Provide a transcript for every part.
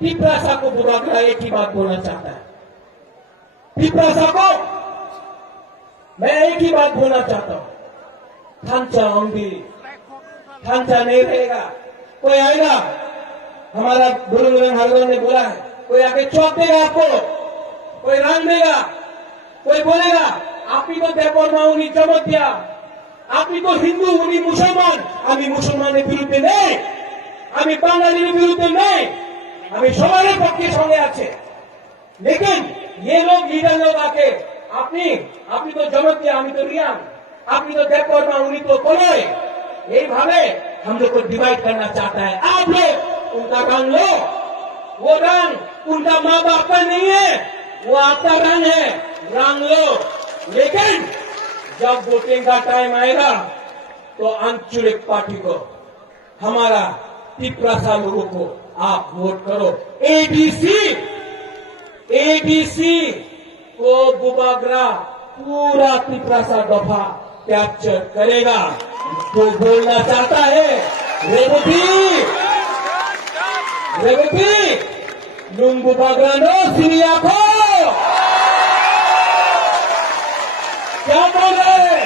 पिपरासा को बुबागरा एक ही बात बोलना चाहता है। पिपरासा को मैं एक ही बात बोलना चाहता हूं, थांचा अंधी, थांचा नहीं रहेगा। कोई आएगा, हमारा बुलंद हरदन ने बोला है, कोई आके चौक देगा आपको, कोई रंग देगा, कोई बोलेगा আপনি তো বেপরোয়া উনি চমক দিয়া, আপনি তো হিন্দু উনি মুসলমান। আমি মুসলমানের বিরুদ্ধে নেই, আমি বাঙালির বিরুদ্ধে নেই, আমি সবার পক্ষে সঙ্গে আছে। लेकिन ये लोग लीडर लोग आके আপনি তো চমক দিয়া, আমি তো রিয়ান, আপনি तो बेपरवा उन्हीं तो बोले, यही भावे हम लोग को डिवाइड करना चाहता है। आप लोग उनका रंग लो, वो रंग उनका माँ बाप का नहीं है, वो आपका रंग है, रंग लो। लेकिन जब वोटिंग का टाइम आएगा तो आंचलिक पार्टी को, हमारा पिपरासा लोगों को आप वोट करो। एडीसी को बुबागरा पूरा पिपरासा दफा कैप्चर करेगा। जो बोलना चाहता है रेवती लुंगू बागरा नो सीरिया को क्या बोल रहे हैं?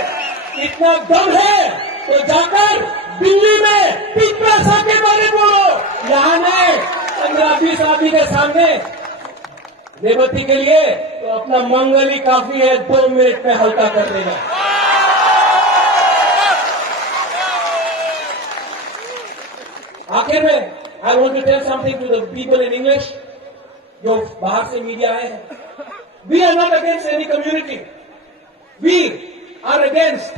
इतना दम है तो जाकर दिल्ली में पिपरासा के बारे में बोलो। यहाँ नहीं 15-20 आदमी के सामने रेवती के लिए तो अपना मंगल ही काफी है, 2 मिनट में हल्का कर देगा। आखिर में I want to tell something to the people in English, जो बाहर से मीडिया आए हैं। We are not against any community. We are against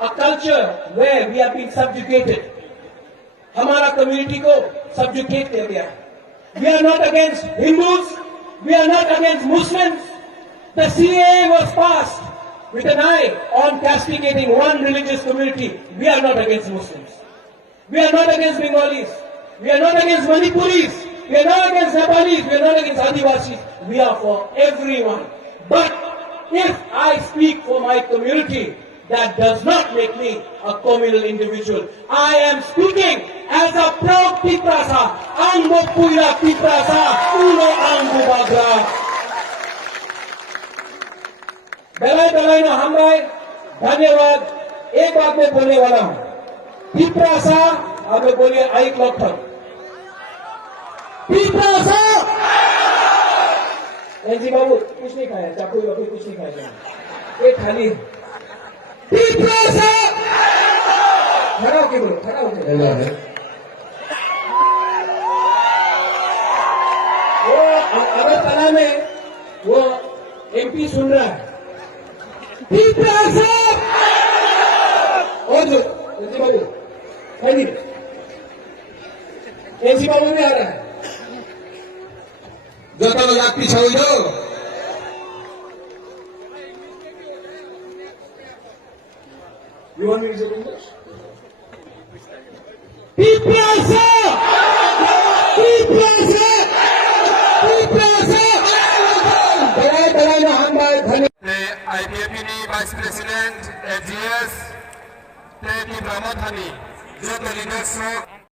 a culture where we are being subjugated. हमारा कम्युनिटी को subjugate किया गया। We are not against Hindus. We are not against Muslims. The CAA was passed with an eye on castigating one religious community. We are not against Muslims. We are not against Bengalis. We are not against Manipuris. We are not against Nepalis. We are not against Adivasis. We are for everyone. But if I speak for my community, that does not make me a communal individual. I am speaking as a proud Piprasa. Angbo Puira Piprasa. Uno Angbo Bagra. बेलाई ना हम भाई धन्यवाद। एक बात मैं बोलने वाला हूं, पिपरासा अब बोलिए आई क्लॉक पर पिपरासा। एनजी बाबू कुछ नहीं खाया, चाकू बाबू कुछ नहीं खाया, एक खाली पिपरासा। खड़ा होके बोलो, खड़ा होके वो अगरतला में वो एमपी सुन रहा है पिपरासा। और जो एनजी बाबू खाली एनजी बाबू भी आ रहा है, जो तो लोग पीछे हो जाओ। You want me to say English? Piprasa! Piprasa! Piprasa! बड़ा ना हम भाई धन्यवाद। IBFP वाइस प्रेसिडेंट एजीएस ते की ब्रह्मथानी जो लीडर्स